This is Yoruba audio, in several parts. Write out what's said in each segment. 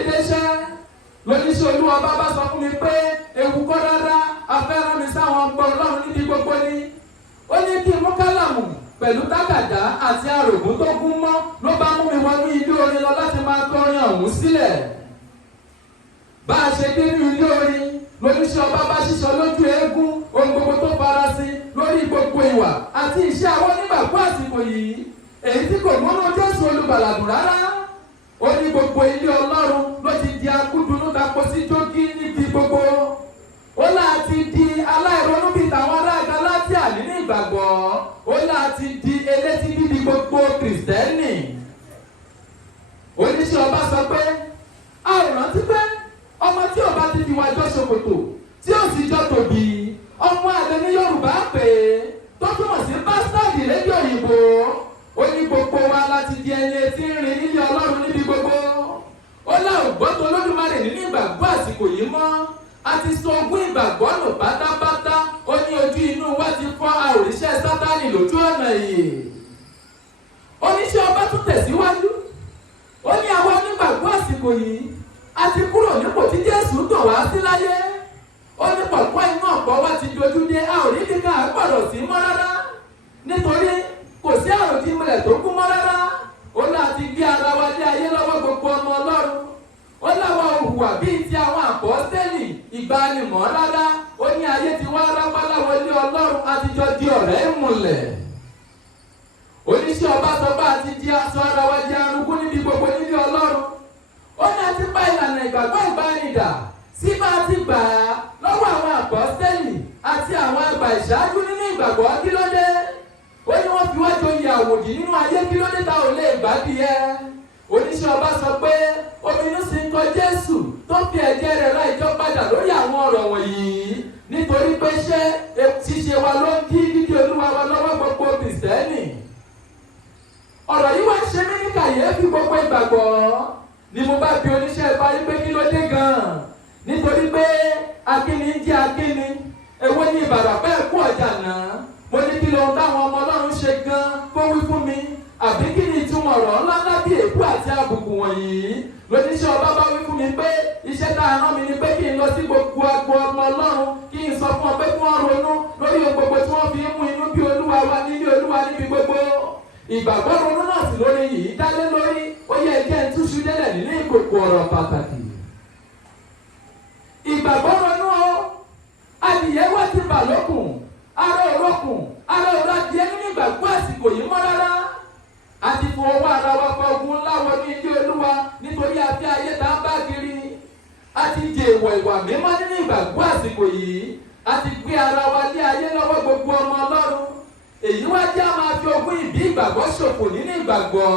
déédéé ṣẹ́ lóníṣẹ́ Olúwa bá sọ fún mi pé ewu kọ́ rárá afẹ́ràn mi sáwọn ọgbọ́n Ọlọ́run níbi gbogbo ni. Ó ní kí n mú kálámù pẹ̀lú tákàdá àti àrògùn tó gún mọ́ ló bá mú mi wọnú ilé orin lọ láti máa kọrin ọ̀hún sílẹ̀. Bá a ṣe dé ní ilé orin lóníṣẹ́ ọba bá ṣíṣọ lójú eégún ohun gbogbo tó farasin lórí gbogbo ìwà àti iṣẹ́ àwọn onígbàgbọ́ àsìkò yìí èyí tí kò múnú Jésù olùgbàlà dùn rárá. Ó ní gbogbo ilé Ọlọ́run ló ti di akúdùnú dapò sí jókí níbi gbogbo. Ó láti di aláìronú bíi tàwọn ará Gálátíà nínú ìgbàgbọ́. Ó láti di elétí bíbí gbogbo Kìrìsìtẹ́nì. Oníṣẹ́ ọba sọ pé a ò rántí pé ọmọ tí ọba ti fi wájọ ṣòkòtò tí ó sì jọ tòbí ọmọ àlẹ ní Yorùbá pé tó túmọ̀ sí bástádì lédè òyìnbó. Ó ní gbogbo wa láti di ẹni etí ń rìn nílé Ọlọ́run níbi gbogbo. Ó lá ògbótó Olódùmarè nínú ìgbàgbọ́ àsìkò yìí mọ́. A ti sọ ogún ìgbàgbọ́ nù pátápátá. Ó ní ojú inú wa ti fọ́ àòríṣẹ́ Sátánì lójú ọ̀nà yìí. Oníṣẹ́ ọba tún tẹ̀síwájú. Ó ní àwọn onígbàgbọ́ àsìkò yìí a ti kúrò nípò tí Jésù tọ̀ wá sí láyé. Ó ní pọ̀pọ̀ inú ọ̀pọ̀ wa ti dojú dé a ò rí kíkà gbọ́dọ̀ sí mọ́ rárá. Nítorí kò sí àròjinlẹ̀ tó kú mọ́ rárá. Ó láti gbé ara wa lé ayé lọ́wọ́ gbogbo ọmọ Ọlọ́run. Ó láwa òhùwà bíi ti àwọn àpọ́stélì ìgbanimọ̀ rárá. Ó ní ayé ti wá rápálá wọlé Ọlọ́run àtijọ́ di ọ̀rẹ́ ìmùlẹ̀. Oníṣẹ́ ọba sọ bá àti di aṣọ ara wa di arúgbó níbi gbogbo nílé Ọlọ́run. Ó ní àti bá ìlànà ìgbàgbọ́ ìbánidà sí bá ti gbà á lọ́wọ́ àwọn àpọ́stélì àti àwọn àgbà ìṣáájú nínú ìgbàgbọ́ kí ló dé? Ó ní wọ́n fi wá joyè àwòdì nínú ayé kí ló dé ta ò lè gbádìí ẹ. Oníṣẹ́ ọba sọ pé ominú sì ń kọ Jésù tó fi ẹ̀jẹ̀ rẹ̀ ra ìjọ padà lórí àwọn ọ̀rọ̀ wọ̀nyí nítorí pé ṣíṣe wa ló ń kí dídí Olúwa wa lọ́wọ́ gbogbo Kìrìsìtẹ́nì. Ọ̀rọ̀ yìí wá ń ṣe mí ní kàyéfì gbogbo ìgbàgbọ́ ni mo bá bi oníṣẹ́ ìbáyé pé kí ló dé gan-an nítorí pé akíni ń jẹ́ akíni èwo ní Ìbàràpá ẹ̀kú ọ̀jà náà. Mo ní kí lóhun táwọn ọmọ Ọlọ́run ṣe gan-an kó wí fún mi àbí kí ni ìtumọ̀ ọ̀rọ̀ ńláńlá bí èébú àti àbùkù wọ̀nyí. Lóníṣẹ́ ọba bá wí fún mi pé iṣẹ́ tá a rán mi ni pé kí n lọ sí gbogbo agbo ọmọ Ọlọ́run kí n sọ fún ọ pé kí wọ́n ronú lórí ohun gbogbo tí wọ́n fi ń mú inú bí Olúwa wa nílé Olúwa níbi gbogbo. Ìgbàgbọ́ ronú náà sì lórí yìí dálé lórí ó yẹ jẹ́ ń túṣu délẹ̀ nínú ìkòkò ọ̀rọ̀ pàtàkì. Ìgbàgbọ́ ronú o adìyẹ wá ti bà lókun ara òrókùn ara òrò adìyẹ nínú ìgbàgbọ́ àsìkò yìí mọ́ rárá. A ti fún owó ara wa fa ogun ńlá wọ ní ilé Olúwa nítorí àfi ayé tá a bá kiri. A ti jẹ èèwọ̀ ìwà mímọ́ nínú ìgbàgbọ́ àsìkò yìí. A ti gbé ara wa lé ayé lọ́wọ́ gbogbo ọmọ Ọlọ́run. Èyí wá jẹ́ a máa fi ogún ìbí ìgbàgbọ́ ṣòfò nínú ìgbàgbọ́.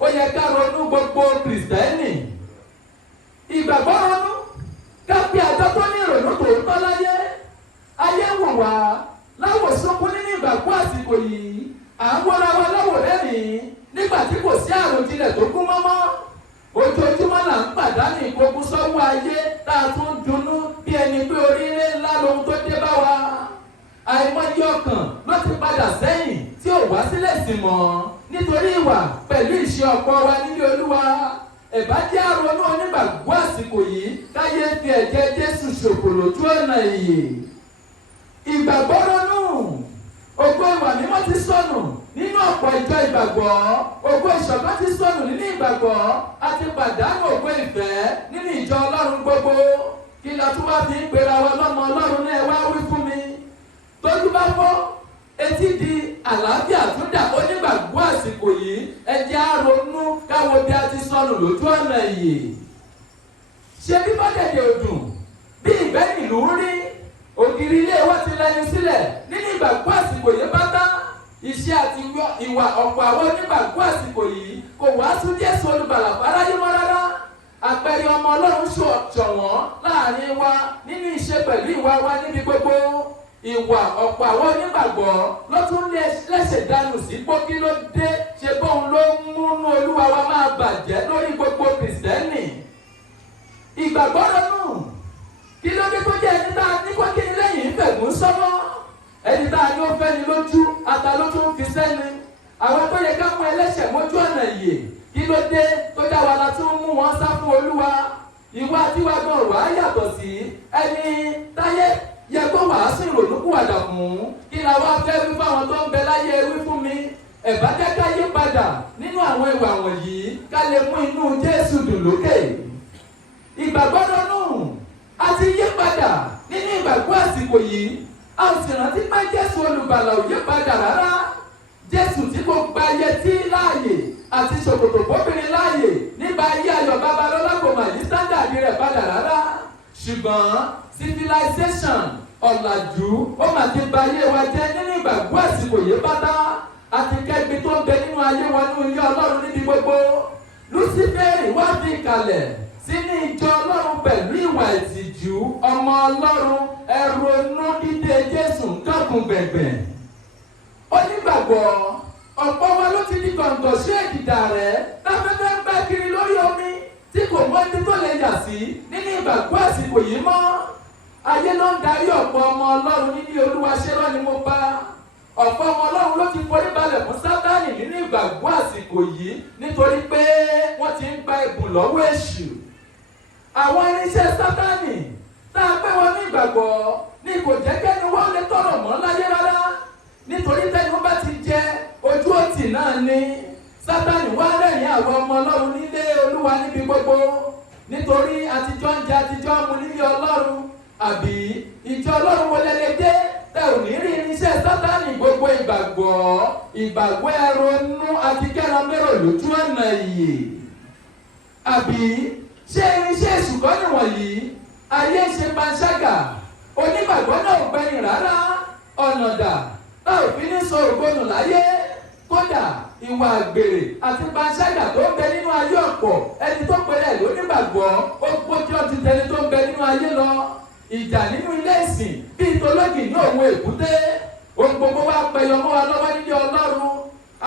Ó yẹ ká ronú gbogbo Kìrìsìtẹ́nì. Ìgbàgbọ́ ronú ká pe àjọ tó ní ìrònú tòótọ́ láyé. Ayé wò wá láwò sunkún nínú ìgbàgbọ́ àsìkò yìí. À ń wọra wa láwò rẹ́rìn-ín nígbà tí kò sí àròjinlẹ̀ tó kún mọ́mọ́. Ojoojúmọ́ là ń pàdánù ìkógun sọ́wọ́ ayé tá a tún dunnú bí ẹni pé oríire ńlá lohun tó dé bá wa. Àìmọye ọkàn ló ti padà sẹ́yìn tí ò wá sílẹ̀ sí mọ́ nítorí ìwà pẹ̀lú ìṣe ọ̀pọ̀ wa nílé Olúwa. Ẹ̀bá jẹ́ àrònú onígbàgbọ́ àsìkò yìí káyé fi ẹ̀jẹ̀ Jésù ṣòfò lójú ọ̀nà ìyè. Ìgbàgbọ́ ronú ògo ìwà mímọ́ ti sọnù nínú ọ̀pọ̀ ìjọ ìgbàgbọ́. Ògo ìṣọ̀kan ti sọnù nínú ìgbàgbọ́. A ti pàdánù ògo ìfẹ́ nínú ìjọ Ọlọ́run gbogbo. Kí la tún wá fi ń pera wa lọ́mọ Ọlọ́run náà wá wí fún mi. Tójú bá fọ́ etí di àlàáfíà tún dà onígbàgbọ́ àsìkò yìí ẹ jẹ́ á ronú káwo bí a ti sọnù lójú ọ̀nà ìyè. Ṣé bí bọ́dẹ̀dẹ̀ òdùn bí ìgbẹ́ ìlú rí ògiri ilé wa ti lẹ́nu sílẹ̀ nínú ìgbàgbọ́ àsìkò yìí bátá. Iṣẹ́ àti ìwà ọ̀pọ̀ àwọn onígbàgbọ́ àsìkò yìí kò wá tún Jésù olùgbàlà fáráyé mọ́ rárá. Àpẹẹrẹ ọmọ Ọlọ́run ṣọ̀wọ́n láàrin wa nínú iṣẹ́ pẹ̀lú ìwà wa níbi gbogbo. Ìwà ọ̀pọ̀ àwọn onígbàgbọ́ ló tún lẹ́sẹ̀ dànù sí pókí ló dé ṣe bóun ló múnú Olúwa wa máa bàjẹ́ lórí gbogbo Kìrìsìtẹ́nì. Ìgbàgbọ́ ronú kí ló dé tó jẹ́ ẹni tá a ní kó kí ni lẹ́yìn ìfẹ̀gùn sọ́mọ́. Ẹni tá a ní ó fẹ́ ni lójú ata ló tún fi sẹ́ni. Àwọn tó yẹ ká mú ẹlẹ́ṣẹ̀ mójú ọ̀nà ìyè kí ló dé tó dá wa la tún mú wọn sá fún Olúwa. ìwà tiwa gan wà yàtọ̀ sí ẹni táyé yẹ kó wàásù ìrònúkúwàdà fún. Kí la wá fẹ́ wí fáwọn tó ń bẹ láyé wí fún mi? Ẹ̀bá jẹ́ ká yí padà nínú àwọn ìwà wọ̀nyí ká lè mú inú Jésù dùn lókè. Ìgbàgbọ́ ronú àti yí padà nínú ìgbàgbọ́ àsìkò yìí. A ò sì rántí pé Jésù olùgbàlà ò yí padà rárá. Jésù tí kò gba yẹtí láàyè àti ṣòkòtò bóbìnrin láàyè nígbà ayé Ayọ̀ Babalọ́lá kò mà yí sándàdì rẹ̀ padà rárá. Ṣùgbọ́n civilization ọ̀làjú ó mà ti ba ayé wa jẹ́ nínú ìgbàgbọ́ àsìkò yìí pátá. Àti kẹ́gbí tó ń bẹ nínú ayé wa nínú ilé Ọlọ́run níbi gbogbo. Lúsífẹ́rì wá fi kalẹ̀ sínú ìjọ Ọlọ́run pẹ̀lú ìwà ìtìjú. Ọmọ Ọlọ́run ẹrù inú dídé Jésù ń kàkùn gbẹ̀gbẹ̀. Onígbàgbọ́ ọ̀pọ̀ wa ló ti di gọ̀ǹgọ̀ sí èdìdà rẹ̀ láfẹ́fẹ́ ń bá kiri lórí omi tí kò mọ ibi tó lè yà sí nínú ìgbàgbọ́ àsìkò yìí mọ́. Ayé ló ń darí ọ̀pọ̀ ọmọ Ọlọ́run nílé Olúwa ṣẹ́rọ́ ni mo bá. Ọ̀pọ̀ ọmọ Ọlọ́run ló ti forí balẹ̀ fún Sátánì nínú ìgbàgbọ́ àsìkò yìí nítorí pé wọ́n ti ń gba ẹ̀bùn lọ́wọ́ èṣù. Àwọn irinṣẹ́ Sátánì tá a pẹ́ wọn ní ìgbàgbọ́ ni kò jẹ́ kẹ́ni wọ́n lè tọrọ mọ́ láyé rárá. Nítorí tẹ́ni wọ́n bá ti jẹ ojú òtì náà ni Sátánì wá rẹ̀yìn àwọn ọmọ Ọlọ́run nílé Olúwa níbi gbogbo. Nítorí àtijọ́ ń jẹ àtijọ́ mu nílé Ọlọ́run. Àbí ìjọ Ọlọ́run wọlé lè dé tẹ ò ní rí irinṣẹ́ Sátánì gbogbo ìgbàgbọ́ ẹrọnú àti kẹrànmẹ́rọ̀ lójú ọ̀nà ìyè. Àbí ṣé irinṣẹ́ èṣù kọ́ nìwọ̀nyí? Ayé ṣe panṣágà onígbàgbọ́ náà ò gbẹ̀yìn rárá. Ọ̀nà dà tá ò fi ní sọ ògbónù láyé. Kódà ìwà àgbèrè àti panṣágà tó ń bẹ nínú ayé ọ̀pọ̀ ẹni tó pẹ̀lẹ́ lónígbàgbọ́ ó gbójú ọtí tẹni tó ń bẹ nínú ayé lọ. Ìjà nínú ilé ìsìn bíi tológì ní òun èkúté. Ohun gbogbo wa pẹyọ mọ́ wa lọ́wọ́ nílé Ọlọ́run.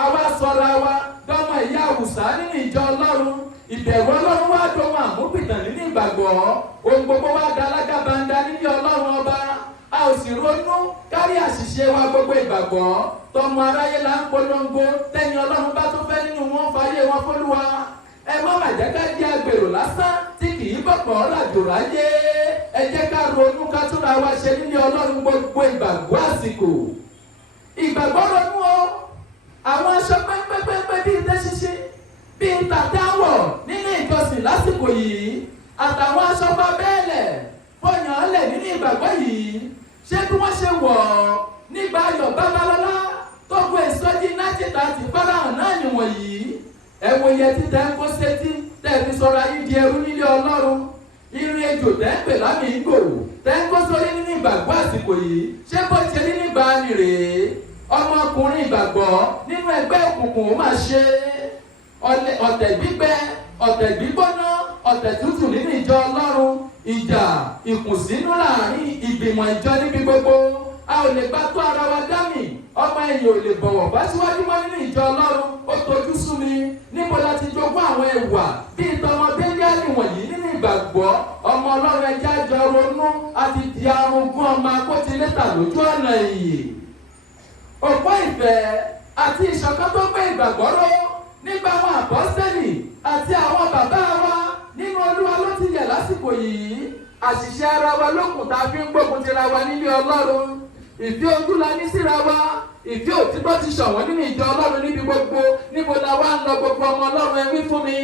Àwa sọra wa dọ́mọ ìyá àwùsá nínú ìjọ Ọlọ́run. Ìbẹ̀rù Ọlọ́run wá dohun àmúpìtàn nínú ìgbàgbọ́. Ohun gbogbo wa da alágàbàǹdà nílé Ọlọ́run ọba. A ò sì ronú kárí àṣìṣe wa gbogbo ìgbàgbọ́. Tọmọ aráyé là ń polongo tẹ́ni Ọlọ́run bá tún fẹ́ nínú wọn fàyè wọn fÓlúwa. Ẹ má mà jẹ́ ká jẹ́ agbèrò lásán tí kì í bọ̀pọ̀ làjò ráyé. Ẹ jẹ́ ká ronú ká túnra wa ṣe nílé Ọlọ́run gbogbo ìgbàgbọ́ àsìkò. Ìgbàgbọ́ ronú o. Àwọn aṣọ pẹ́pẹ́pẹ́pẹ́ bíi iṣẹ́ ṣíṣe bíi tàdáwọ̀ nínú ìjọsìn lásìkò yìí àtàwọn aṣọ bá bẹ́ẹ̀lẹ̀ fọyàn lẹ̀ nínú ìgbàgbọ́ yìí. Ṣé bí wọ́n ṣe wọ̀ nígbà Ayọ̀ Babalọ́lá tó gbé ìsọjí 1930 fárahàn náà nìwọ̀nyí? Ẹ wo iye títẹ̀ ń kó sétí tẹ̀ fi sọ̀rọ̀ ayé di ẹrú nílé Ọlọ́run. Irin ejò tẹ́ ń pè lámì ìgò tẹ́ ń kó sórí nínú ìgbàgbọ́ àsìkò yìí. Ṣé bó ṣe ní nígbà ni rèé? Ọmọkùnrin ìgbàgbọ́ nínú ẹgbẹ́ òkùnkùn ó máa ṣe ọ̀tẹ̀ gbígbẹ́, ọ̀tẹ̀ gbígbóná, ọ̀tẹ̀ tútù nínú ìjọ Ọlọ́run. Ìjà ìkùnsínú láàrin ìgbìmọ̀ ìjọ níbi gbogbo. A ò lè bá tó ara wa dámì. Ọmọ ẹ̀yìn ò lè bọ̀wọ̀ bá síwájú mọ́ nínú ìjọ Ọlọ́run. Ó tojú sú mi. Níbo la ti jogún àwọn ẹ̀wà bíi tọmọdé yálì wọ̀nyí nínú ìgbàgbọ́? Ọmọ Ọlọ́run ẹja jọ ronú àti di arúgbó ọmọ akótilétà lójú ọ̀nà ìyè. Òpó ìfẹ́ àti ìṣọ̀kan tó gbé ìgbàgbọ́ ró nígbà àwọn àpọ́sítélì àti àwọn bàbá wa nínú Olúwa ló ti yẹ lásìkò yìí. Àṣìṣe ara wa lókùn tá a fi ń gbógun tira wa nílé Ọlọ́run. Ìfẹ́ ojú la ní síra wa. Ìfẹ́ òtítọ́ ti ṣọ̀wọ́n nínú ìjọ Ọlọ́run níbi gbogbo. Níbo la wá ń lọ gbogbo ọmọ Ọlọ́run ẹ wí fún mi?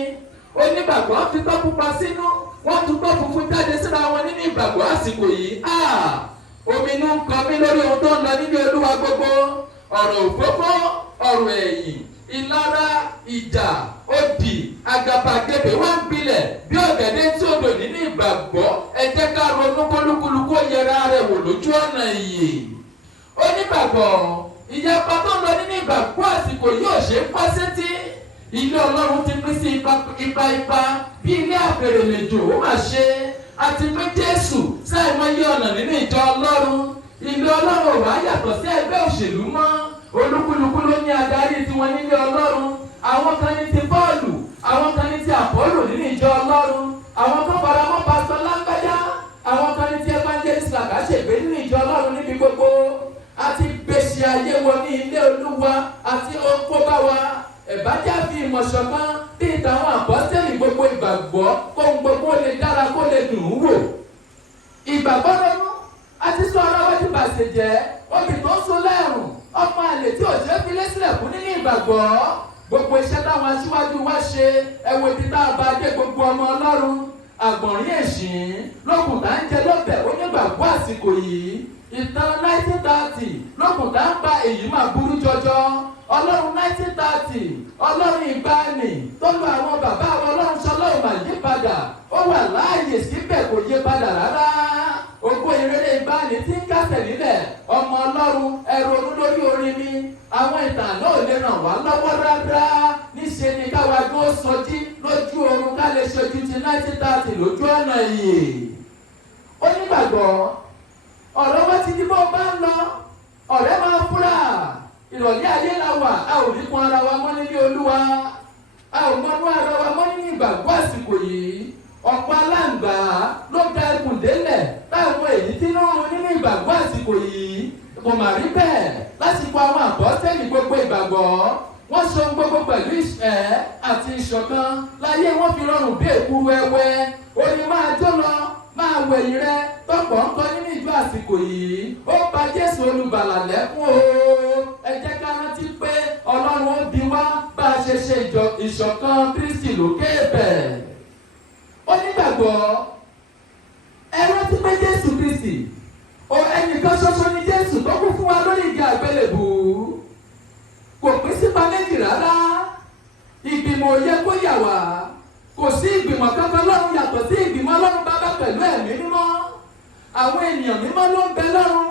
Onígbàgbọ́ fi tọ́ pupa sínú. Wọ́n tún tọ́ funfun jáde síra wọn nínú ìgbàgbọ́ àsìkò yìí. Omi inú ń kan mí lórí ohun tó ń lọ nílé Olúwa gbogbo. Ọ̀rọ̀ òfófó, ọ̀rọ̀ ẹ̀yìn, ìlara, ìjà, òdì, àgàbàgebè wá ń gbilẹ̀ bí ọ̀gẹ̀dẹ̀ tí odò nínú ìgbàgbọ́. Ẹ jẹ́ ká ronú kólúkúlùkù ó yẹra rẹ̀ wò lójú ọ̀nà ìyè. Onígbàgbọ́ ìyapa tó ń lọ nínú ìgbàgbọ́ àsìkò yóò ṣe é pọ́ sétí. Ilé Ọlọ́run ti pín sí ipa bí ilé àfèrèlèjò ó mà ṣe. Àti pé Jésù ṣàìmọye ọ̀nà nínú ìjọ Ọlọ́run. Ilé Ọlọ́run ò wá yàtọ̀ sí ẹgbẹ́ òṣèlú mọ́. Olúkúlùkù ló ní adarí tiwọn nílé Ọlọ́run. Àwọn kan ní ti Pọ́ọ̀lù, àwọn kan ní ti Àpọ́lù nínú ìjọ Ọlọ́run. Àwọn kan fara mọ́ pásítọ̀ Lágbájá, àwọn kan ní ti evangelist Làkàṣègbè nínú ìjọ Ọlọ́run níbi gbogbo. Àti gbèsè ayé wọ ní ilé Olúwa àti ọkọ̀bá wa. Ẹ̀bájá fi ìmọ̀ ṣọ̀kan bí ìtàwọn àpọ́sítélì gbogbo ìgbàgbọ́ kóhun gbogbo lè dára kó ìgbàgbọ́ ronú àti sọ ara wa di bàṣẹ̀jẹ́ obì tó ń so lẹ́rùn ọmọ àlè tí òṣèré fi lé sílẹ̀ fún nínú ìgbàgbọ́ gbogbo iṣẹ́ táwọn aṣíwájú wa ṣe ẹ̀wò ibi tá a bá dé gbogbo ọmọ Ọlọ́run àgbọ̀nrín èṣìn lókùn tá ń jẹ lọ́bẹ̀ onígbàgbọ́ àsìkò yìí ìtàn 1930 lókùn tá ń bá èyí máa burú jọjọ Ọlọ́run 1930 Ọlọ́run ìgbàanì tó lu àwọn bàbá àwọn Ọlọ́run ṣọlọ́run máa yí padà ó wà láàyè síbẹ̀ kò yí padà rárá ògo ìrere ìgbàanì tí ń kásẹ̀ nílẹ̀ ọmọ Ọlọ́run ẹ̀rọ olórí orin mi àwọn ìtàn náà lè ràn wá lọ́wọ́ rárá níṣe ni káwa gbó sọjí lójú oorun ká lè ṣojú ti 1930 lójú ọ̀nà yìí onígbàgbọ́ ọ̀rọ̀ wa ti di bó bá ń lọ ọ̀rẹ́ máa fúra ìrọ̀lẹ́ ayé la wà a ò rí pọn ara wa mọ́ nílé Olúwa a ò mọ́nú ara wa mọ́ nínú ìgbàgbọ́ àsìkò yìí ọ̀pọ̀ aláǹgbá ló da ẹkùn délẹ̀ táwọn èyí tí ń rún nínú ìgbàgbọ́ àsìkò yìí kò mà rí bẹ́ẹ̀ lásìkò àwọn àpọ́sítélì gbogbo ìgbàgbọ́ wọ́n so gbogbo pẹ̀lú ìfẹ́ àti ìṣọ̀kan láyé wọ́n fi rọrùn bí èkuru ẹwẹ́ orí máa jó lọ máa wẹ̀yìn rẹ tọ́pọ̀ ń kọ́ nínú ìjọ àsìkò yìí ó bà Jésù olùgbàlà lẹ́kún o ẹ jẹ́ ká rántí pé Ọlọ́run ó bi wá bá a ṣe ṣe ìṣọ̀kan Kristi lókè bẹ̀. Onígbàgbọ́ ẹ rántí pé Jésù Kristi ẹnìkan ṣoṣo ni Jésù tó kú fún wa lórí igi àgbélébù kò pín sípa méjì rárá ìgbìmọ̀ òye kó yà wá kò sí ìgbìmọ̀ kankan lọ́run yàtọ̀ sí ìgbìmọ̀ Ọlọ́run Bàbá pẹ̀lú ẹ̀mí mímọ́ àwọn ènìyàn mímọ́ ló ń bẹ lọ́run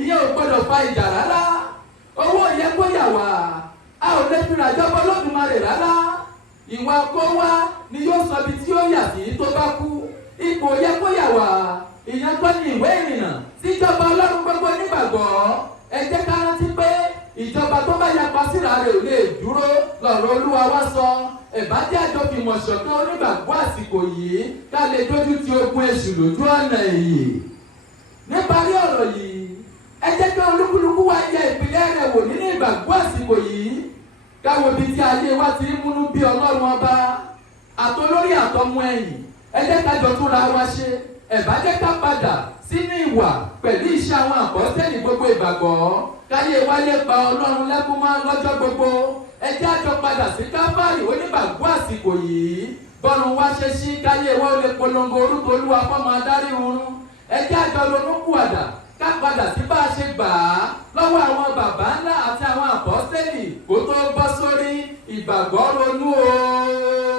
ìyẹn ò gbọ́dọ̀ fa ìjà rárá owó òye kó yà wá a ò lè fi ràjọpọ̀ Olódùmarè rárá ìwà kó wá ni yóò sọ ibi tí ó yà sí tó bá kú ipò òye kó yà wá ìyẹn kọ́ ni ìwé ìrìnnà síjọba Ọlọ́run gbogbo nígbàgbọ́ ẹ jẹ́ ká rántí pé ìjọba tó bá yapa síra rẹ̀ ò lè dúró lọ́rọ̀ Olúwa wá sọ ìbájẹ́ àjọ fìmọ̀ ṣọ̀kan onígbàgbọ́ àsìkò yìí ká lè dójú ti ogun èṣù lójú ọ̀nà èyí. Níparí ọ̀rọ̀ yìí ẹ jẹ́ kí olúkúlùkù wa yẹ ìpìlẹ̀ rẹ̀ wò nínú ìgbàgbọ́ àsìkò yìí káwo ibi tí ayé wa ti ń múnú bí Ọlọ́run ọba àtolórí àtọmọ ẹ̀yìn ẹ jẹ́ ká jọ túnra wa ṣe ìbájẹ́ ká padà sínú ìwà pẹ̀lú iṣẹ́ àwọn àpọ́sítélì gbogbo ìgbàgbọ́ káyé wáyé pa Ọlọ́run lẹ́kún mọ́ lọ́jọ́ gbogbo ẹ jẹ́ àjọ padà sí Káfárì onígbàgbọ́ àsìkò yìí bọ́run wá ṣe sí káyé wa ó lè polongo orúkọ Olúwa fọ́mọ adarí oorun ẹ jẹ́ àjọ ronúpìwàdà ká padà sí bá a ṣe gbà á lọ́wọ́ àwọn bàbá ńlá àti àwọn àpọ́sítélì kó tó bọ́ sórí ìgbàgbọ́ ronú o.